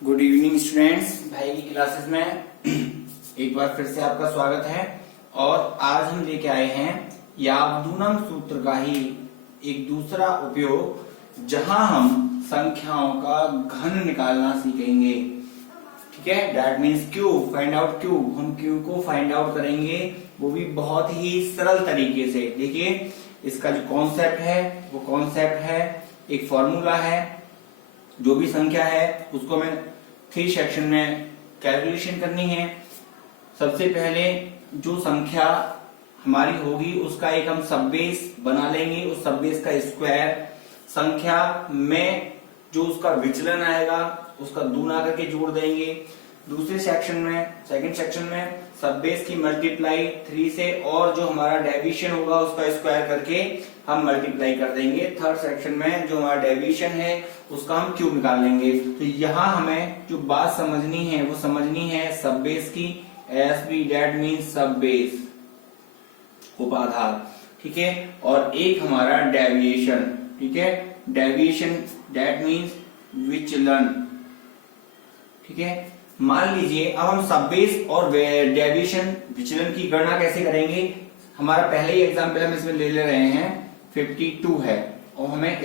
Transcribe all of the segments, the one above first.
Good evening students, भाई की classes में एक बार फिर से आपका स्वागत है। और आज हम लेके आए हैं यावदूनम सूत्र का ही एक दूसरा उपयोग, जहां हम संख्याओं का घन निकालना सीखेंगे। ठीक है, that means cube, find out cube. हम क्यूब को फाइंड आउट करेंगे, वो भी बहुत ही सरल तरीके से। देखिए, इसका जो कॉन्सेप्ट है वो कॉन्सेप्ट है, एक फॉर्मूला है। जो भी संख्या है उसको हमें 3 सेक्शन में कैलकुलेशन करनी है। सबसे पहले जो संख्या हमारी होगी उसका एक हम सब बेस बना लेंगे, उस सब बेस का स्क्वायर। संख्या में जो उसका विचलन आएगा उसका दूना करके जोड़ देंगे। दूसरे सेक्शन में, सेकंड सेक्शन में सब बेस की मल्टीप्लाई 3 से, और जो हमारा डेविएशन होगा उसका स्क्वायर करके हम मल्टीप्लाई कर देंगे। थर्ड सेक्शन में जो हमारा डेविएशन है उसका हम क्यूब निकाल लेंगे। तो यहाँ हमें जो बात समझनी है वो समझनी है सब बेस की। एसबी दैट मीन्स सब बेस, उपाधार। ठीक है, और एक हमारा डेविएशन। ठीक है, डेविएशन दैट मीन्स विचलन। ठीक है, मान लीजिए अब हम सब बेस और डेविएशन विचलन की गणना कैसे करेंगे। हमारा पहले ही एग्जाम्पल हम इसमें ले रहे हैं, 52 है और हमें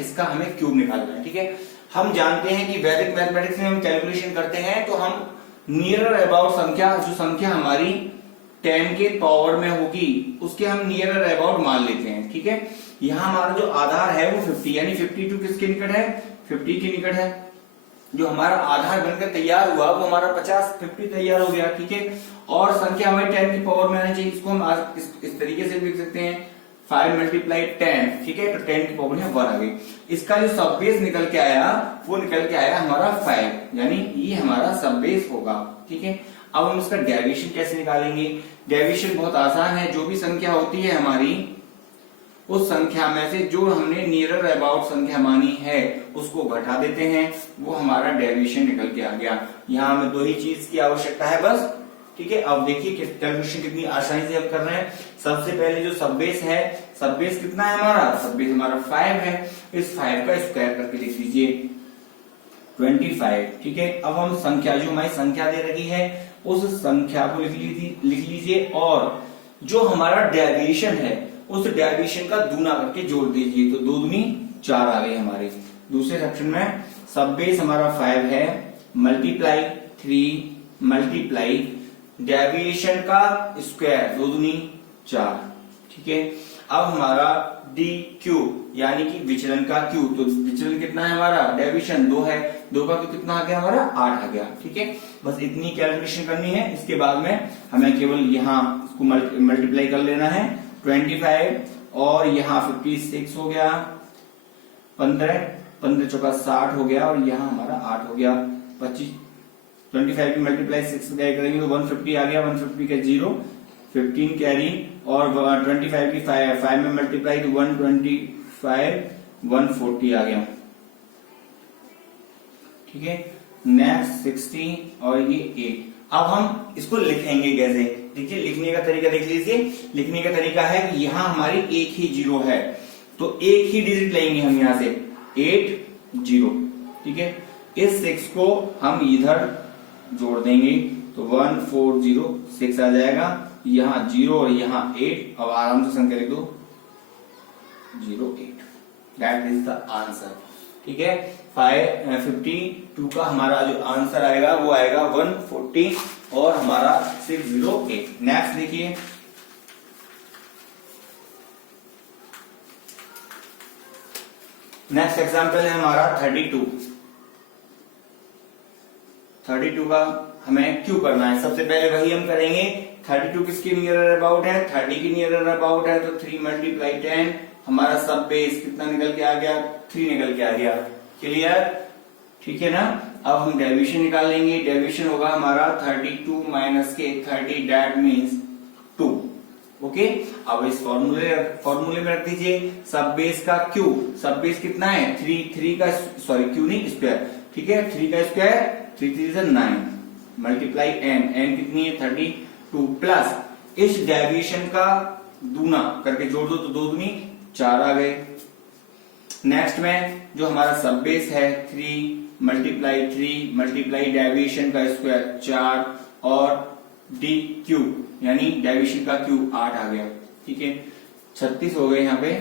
क्यूब निकालना है। ठीक है, हम जानते हैं कि वैदिक मैथमेटिक्स में हम कैलकुलेशन करते हैं तो हम नियरर अबाउट संख्या, जो संख्या हमारी 10 के पावर में होगी उसके हम नियरर अबाउट मान लेते हैं। ठीक है, यहाँ हमारा जो आधार है वो 50, यानी 52 किसके निकट है, 50 के निकट है। जो हमारा आधार बनकर तैयार हुआ वो हमारा 50 तैयार हो गया। ठीक है, और संख्या हमारी 10 की पावर में आनी चाहिए। इसको हम इस तरीके से लिख सकते हैं, 5 मल्टीप्लाई 10। ठीक है, तो 10 की पावर में 1 आ गई। इसका जो सब बेस निकल के आया वो निकल के आया हमारा 5, यानी ये हमारा सब बेस होगा। ठीक है, अब हम इसका डेविएशन कैसे निकालेंगे। डेविएशन बहुत आसान है, जो भी संख्या होती है हमारी उस संख्या में से जो हमने नियरर अबाउट संख्या मानी है उसको घटा देते हैं, वो हमारा डेविएशन निकल के आ गया। यहाँ हमें 2 ही चीज की आवश्यकता है बस। ठीक है, अब देखिए कैलकुलेशन कितनी आसानी से हम कर रहे हैं। सबसे पहले जो सब बेस है, सब बेस कितना है हमारा, सब बेस हमारा 5 है। इस 5 का स्क्वायर करके लिख लीजिए 25। ठीक है, अब हम संख्या, जो हमारी संख्या दे रखी है उस संख्या को लिख लीजिए, और जो हमारा डेविएशन है उस डेविएशन का दूना करके जोड़ दीजिए। तो 2 दूनी 4 आ गई हमारे। दूसरे सेक्शन में सब बेस हमारा 5 है, मल्टीप्लाई 3 मल्टीप्लाई डेविएशन का स्क्वायर, 2 दूनी 4। ठीक है, अब हमारा डी क्यूब यानी कि विचलन का क्यूब। तो विचलन कितना है हमारा, डेविएशन 2 है, 2 का क्यूब कितना आ गया हमारा, 8 आ गया। ठीक है, बस इतनी कैलकुलेशन करनी है। इसके बाद में हमें केवल यहाँ इसको मल्टीप्लाई कर लेना है, 25 और यहाँ 56 हो गया, 15 चौका 60 हो गया, और यहाँ हमारा 8 हो गया, 25। 25 की मल्टीप्लाई 6 करेंगे तो 150 आ गया, 150 का 0, 15 कैरी, और 25 की 5 में मल्टीप्लाई तो 125, 140 आ गया। ठीक है, नेक्स्ट 60 और ये 8। अब हम इसको लिखेंगे कैसे। देखिए, लिखने का तरीका देख लीजिए। लिखने का तरीका है कि यहाँ हमारी एक ही 0 है तो एक ही डिजिट लेंगे हम यहाँ से, 8 0। ठीक है, इस 6 को हम इधर जोड़ देंगे तो 1406 आ जाएगा। यहाँ 0 और यहाँ 8, अब आराम से संख्या लिख दो 08। That is the answer. ठीक है, 52 का हमारा जो आंसर आएगा वो आएगा 140 और हमारा 608। नेक्स्ट देखिए, नेक्स्ट एग्जांपल है हमारा 32 का हमें क्यों करना है। सबसे पहले वही हम करेंगे। 32 किसके नियरर अबाउट है, 30 की नियरर अबाउट है, तो 3 मल्टीप्लाई 10 हमारा सब बेस कितना निकल के आ गया, 3 निकल के आ गया। क्लियर, ठीक है ना। अब हम डेविएशन निकाल लेंगे। डेविएशन होगा हमारा 32 माइनस के 30, दैट मीन्स 2। ओके, अब इस फॉर्मूले में रख दीजिए सब बेस का क्यूब। सब बेस कितना है, 3 का, सॉरी क्यू नहीं, स्क्वायर। ठीक है, 3 का स्क्वायर, 3 3 is 9 मल्टीप्लाई n कितनी है 32, प्लस इस डेविएशन का दूना करके जोड़ दो तो 2 दूनी 4 आ गए। नेक्स्ट में जो हमारा सब बेस है 3 मल्टीप्लाई डेविएशन का स्क्वायर 4 और डी क्यू यानी डेविएशन का क्यू 8 आ गया। ठीक है, 36 हो गए यहाँ पे,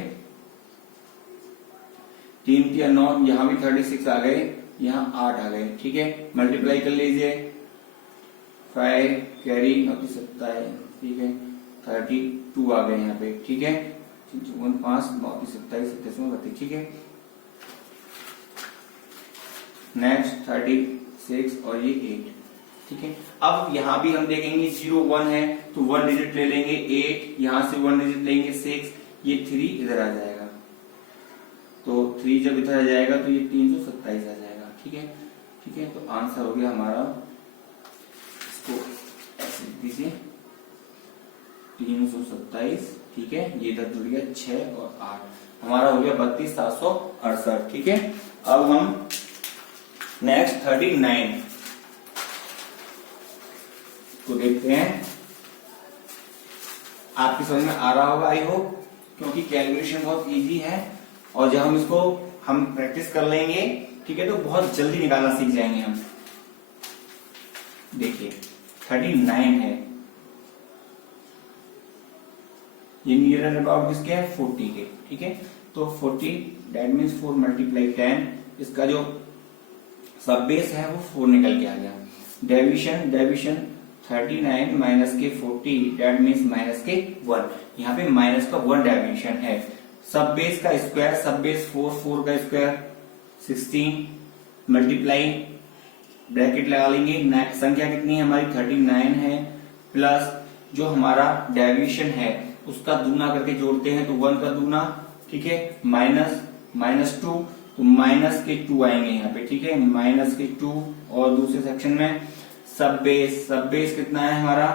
3 या 9, यहाँ भी 36 आ गए, यहाँ 8 आ गए। ठीक है, मल्टीप्लाई कर लीजिए, 5 कैरी 27, ठीक है 32 आ गए यहाँ पे। ठीक है, 5 27 27 ठीक है। नेक्स्ट 36 और ये 8। ठीक है, अब यहाँ भी हम देखेंगे 0 1 है तो 1 डिजिट ले लेंगे, 8 यहाँ से 1 डिजिट लेंगे, 6, ये 3 इधर आ जाएगा, तो 3 जब इधर आ जाएगा तो ये 327 आ जाएगा। ठीक है, ठीक है, तो आंसर हो गया हमारा, इसको ऐसे लिख दीजिए 327। ठीक है, ये इधर जुड़ गया 6 और 8, हमारा हो गया 32,768। ठीक है, अब हम नेक्स्ट 39 को देखते हैं। आपकी समझ में आ रहा होगा आई होप, क्योंकि कैलकुलेशन बहुत इजी है और जब हम इसको प्रैक्टिस कर लेंगे, ठीक है, तो बहुत जल्दी निकालना सीख जाएंगे हम। देखिए 39 है, ये नियर अबाउट किसके है 40 के। ठीक है, तो 40 दैट मीन्स 4 मल्टीप्लाई 10, इसका जो सब बेस है वो 4 निकल के आ गया। डेविएशन 39 माइनस के 40 दैट मीन्स माइनस के 1, यहाँ पे माइनस का 1 डेविएशन है। सब बेस का स्क्वायर, सब बेस 4 का स्क्वायर 16 मल्टीप्लाई ब्रैकेट लगा लेंगे, संख्या कितनी है हमारी 39 है, प्लस जो हमारा डेविएशन है उसका दूना करके जोड़ते हैं तो 1 का दूना। ठीक है, माइनस 2 तो माइनस के 2 आएंगे यहाँ पे। ठीक है, माइनस के 2 और दूसरे सेक्शन में सब बेस कितना है हमारा,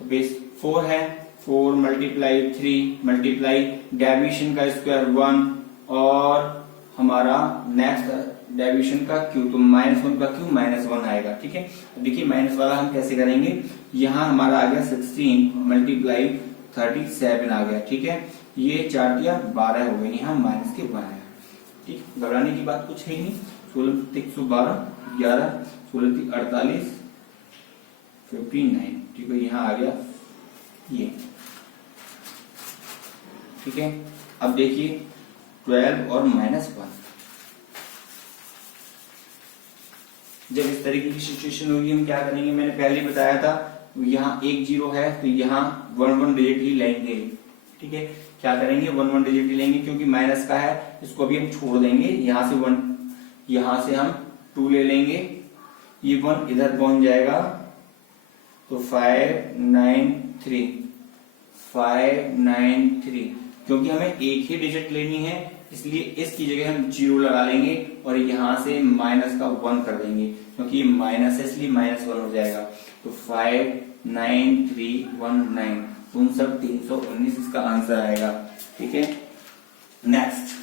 सब बेस 4 है, 4 मल्टीप्लाई 3 मल्टीप्लाई डेविएशन का स्क्वायर 1 और हमारा नेक्स्ट डेविएशन का क्यू, तो -1 का क्यू -1 आएगा। ठीक है, देखिए माइनस वाला हम कैसे करेंगे, यहाँ हमारा आ गया 16 मल्टीप्लाई 37 आ गया। ठीक है, ये 4 या 12 हो गए, यहाँ माइनस के 1 आया। ठीक, घबराने की बात कुछ है ही नहीं। 16 112 11 16 48 59। ठीक है, यहाँ आ गया ये। ठीक है, अब देखिए 12 और -1, जब इस तरीके की सिचुएशन होगी हम क्या करेंगे, मैंने पहले बताया था, यहाँ 1 0 है तो यहाँ 1 डिजिट ही लेंगे। ठीक है, क्या करेंगे 1 डिजिट ही लेंगे, क्योंकि माइनस का है, इसको भी हम छोड़ देंगे, यहाँ से 1, यहाँ से हम 2 ले लेंगे, ये 1 इधर पहुंच जाएगा, तो 593, क्योंकि हमें एक ही डिजिट लेनी है इसलिए इसकी जगह हम 0 लगा लेंगे और यहाँ से माइनस का 1 कर देंगे, क्योंकि माइनस है इसलिए -1 हो जाएगा। तो 59319 319 इसका आंसर आएगा। ठीक है, नेक्स्ट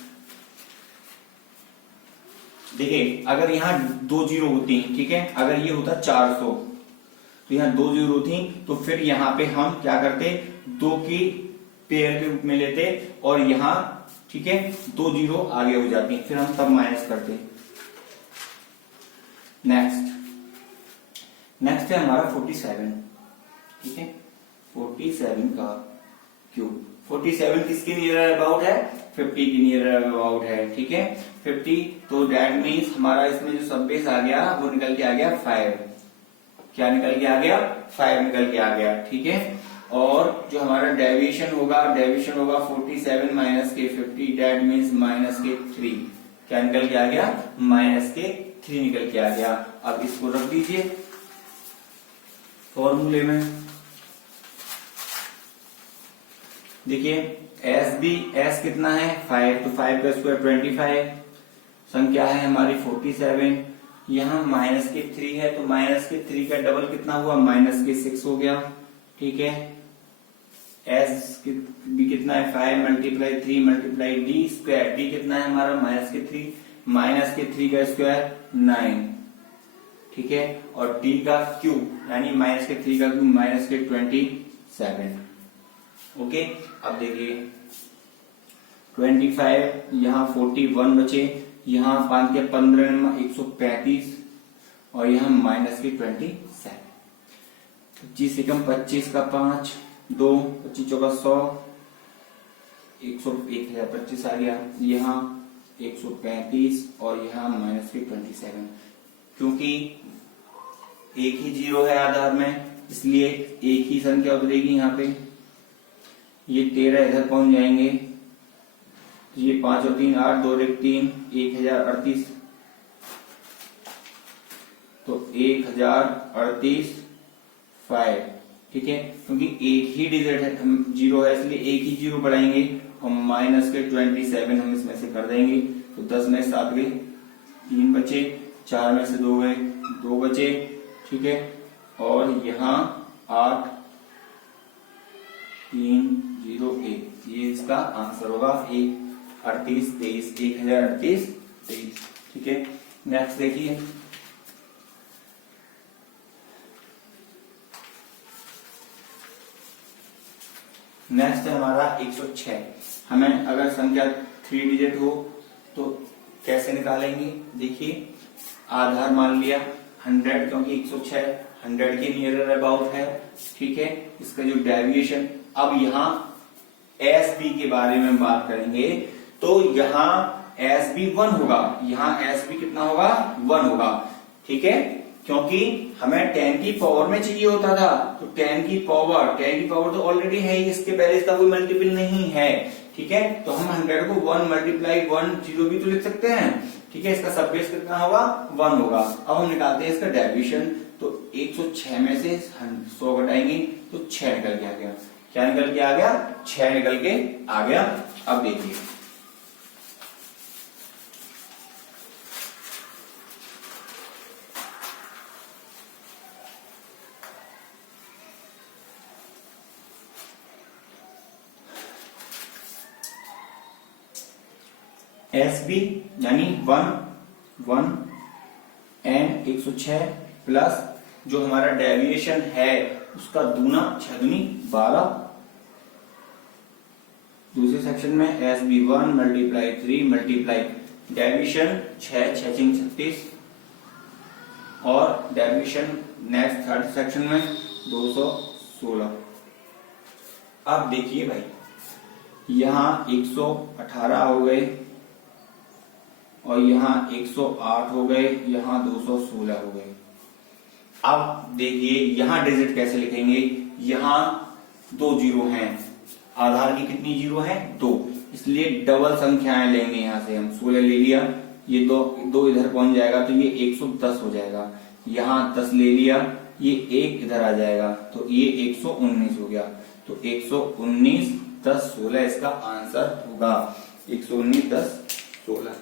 देखिए, अगर यहाँ 2 0 होती, ठीक है, अगर ये होता 400 तो यहाँ 2 0 होती, तो फिर यहाँ पे हम क्या करते, 2 की पेयर के रूप में लेते और यहाँ, ठीक है, 2 0 आगे हो जाती, फिर हम तब माइनस करते। नेक्स्ट है हमारा 47। ठीक है, 47 का क्यूब, 47 किसके नियर अबाउट है 50 की नियर अबाउट है। ठीक है, 50, तो दैट मीन्स हमारा इसमें जो सब बेस आ गया वो निकल के आ गया 5। क्या निकल के आ गया 5 निकल के आ गया। ठीक है, और जो हमारा डेविएशन होगा 47 माइनस के 50 दैट मीन्स माइनस के 3। क्या निकल के आ गया माइनस के 3 निकल के आ गया। अब इसको रख दीजिए फॉर्मूले में। देखिए एस कितना है 5, तो 5 का स्क्वायर 25, संख्या है हमारी 47, यहाँ माइनस के 3 है तो माइनस के 3 का डबल कितना हुआ माइनस के 6 हो गया। ठीक है, एस भी कितना है 5 multiply 3 multiply D square, D कितना है हमारा माइनस के 3 का स्क्वायर 9। ठीक है, और डी का क्यूब यानी माइनस के 3 का क्यूब माइनस के 27। ओके, अब देखिए 25, यहाँ 41 बचे, यहाँ 5 के 15, 135 और यहाँ माइनस के 27। 25 एकम 25 का 5, 2, 25 चौका 100, 1025 आ गया, यहाँ 135 और यहाँ माइनस के 27। क्योंकि एक ही जीरो है आधार में, इसलिए एक ही संख्या उतरेगी यहाँ पे। ये 13 इधर पहुंच जाएंगे, ये 5 और 3 8, 2 और 1 3, 1038। तो 1038 5, ठीक है। क्योंकि एक ही डिजिट है, जीरो है, इसलिए एक ही जीरो बढ़ाएंगे और माइनस के 27 हम इसमें से कर देंगे। तो 10 में 7 गए, 3 बचे, 4 में से 2 गए, 2 बचे, ठीक है। और यहाँ 8 3 0 1, ये इसका आंसर होगा 38 23, 1038 23, ठीक है। नेक्स्ट देखिए, नेक्स्ट है हमारा 106। हमें अगर संख्या 3 डिजिट हो तो कैसे निकालेंगे? देखिए, आधार मान लिया 100, क्योंकि 106 100 के नियर अबाउट है, ठीक है। इसका जो डेविएशन, अब यहाँ एस बी के बारे में बात करेंगे तो यहाँ एस बी 1 होगा, यहाँ एस बी कितना होगा? 1 होगा, ठीक है। क्योंकि हमें 10 की पावर में चाहिए होता था, तो 10 की पावर तो ऑलरेडी है, इसके पहले इसका कोई मल्टीपल नहीं है, ठीक है। तो हम 100 को 1 मल्टीप्लाई 1 0 भी तो लिख सकते हैं, ठीक है। इसका सब बेस कितना होगा? 1 होगा। अब हम निकालते हैं इसका डेविएशन, तो 106 में से 100 घटाएंगे तो 6 निकल के आ गया। क्या निकल के आ गया? 6 निकल के आ गया। अब देखिए, एस बी यानी 1 एंड 106 प्लस जो हमारा डेविएशन है उसका दूना, 6 दूनी 12। दूसरे सेक्शन में S B 1 multiply 3 multiply deviation 6 6 36 और डेविएशन नेक्स्ट थर्ड सेक्शन में 216। अब देखिए भाई, यहाँ 118 हो गए और यहाँ 108 हो गए, यहाँ 216 हो गए। अब देखिए यहाँ डिजिट कैसे लिखेंगे? यहाँ 2 जीरो हैं, आधार की कितनी जीरो है? 2, इसलिए डबल संख्याएं लेंगे। यहाँ से हम 16 ले लिया, ये 2 इधर पहुंच जाएगा तो ये 110 हो जाएगा। यहाँ 10 ले लिया, ये 1 इधर आ जाएगा तो ये 119 हो गया। तो 119 10 16 इसका आंसर होगा, 119 10 16,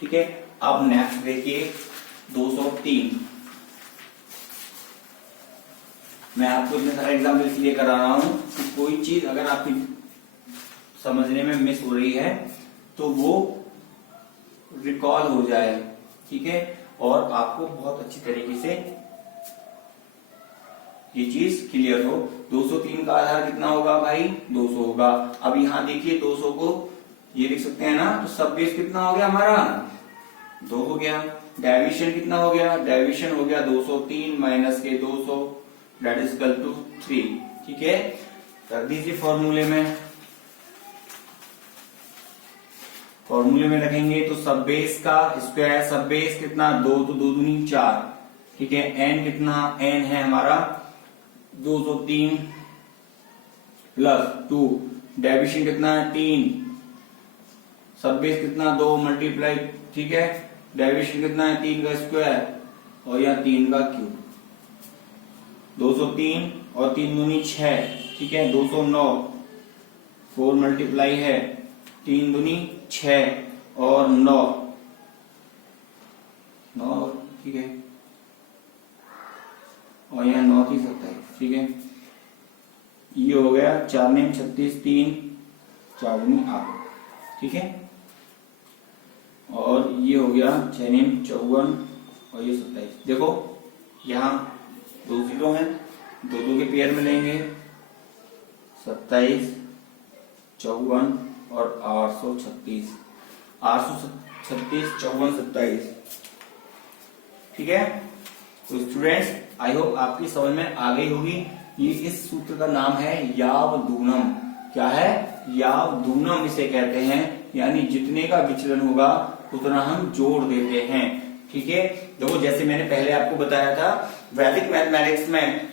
ठीक है। अब नेक्स्ट देखिए 203। मैं आपको इतने सारे एग्जाम्पल इसलिए करा रहा हूं कि कोई चीज अगर आपकी समझने में मिस हो रही है तो वो रिकॉल हो जाए, ठीक है, और आपको बहुत अच्छी तरीके से ये चीज क्लियर हो। 203 का आधार कितना होगा भाई? 200 होगा। अब यहाँ देखिए 200 को ये लिख सकते हैं ना, तो सब बेस कितना हो गया हमारा? 2 हो गया। डेविएशन कितना हो गया? डेविएशन हो गया 203 माइनस के 200 दैट इज इक्वल टू 3, ठीक है। कर दीजिए फॉर्मूले में, फॉर्मूले में रखेंगे तो सब बेस का स्क्वायर, सब बेस कितना? 2, तो 2 दूनी 4, ठीक है। एन कितना? एन है हमारा 203 प्लस 2, डेविएशन कितना है? 3, सब बेस कितना? 2 मल्टीप्लाई, ठीक है। डेविएशन कितना है? 3 का स्क्वायर और यहाँ 3 का क्यूब। 203 और 3 दूनी 6, ठीक है। 209, 4 मल्टीप्लाई है, 3 दूनी 6 और 9, ठीक है। और यहाँ 9 3 27, ठीक है। ये हो गया 4 नेम 36, 3 4 दूनी 8, ठीक है। और ये हो गया 6 नेम 54 और ये 27। देखो यहाँ 2 जीरो हैं, 2 2 के पेयर में लेंगे, 27 54 और 836, 836 54 27। ठीक है, तो स्टूडेंट्स आई होप आपकी समझ में आ गई होगी। ये इस सूत्र का नाम है यावदूनम। क्या है? यावदूनम इसे कहते हैं, यानी जितने का विचलन होगा उतना हम जोड़ देते हैं। ठीक है, देखो जैसे मैंने पहले आपको बताया था वैदिक मैथमेटिक्स में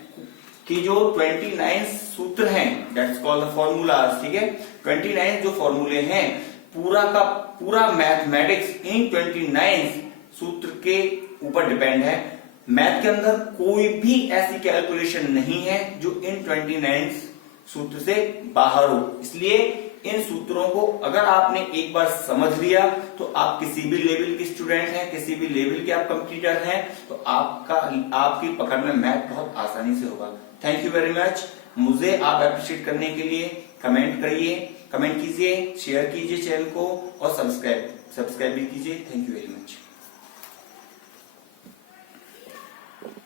कि जो 29 सूत्र हैं दैट्स कॉल्ड द फॉर्मूलाज। ठीक है, 29 जो फॉर्मूले हैं पूरा का पूरा मैथमेटिक्स इन 29 सूत्र के ऊपर डिपेंड है। मैथ के अंदर कोई भी ऐसी कैलकुलेशन नहीं है जो इन 29 सूत्र से बाहर हो। इसलिए इन सूत्रों को अगर आपने एक बार समझ लिया तो आप किसी भी लेवल के स्टूडेंट हैं, किसी भी लेवल के आप कंप्यूटर हैं, तो आपकी पकड़ में मैथ बहुत आसानी से होगा। Thank you very much. मुझे आप अप्रिशिएट करने के लिए कमेंट करिए, कमेंट कीजिए, शेयर कीजिए चैनल को और सब्सक्राइब भी कीजिए। Thank you very much.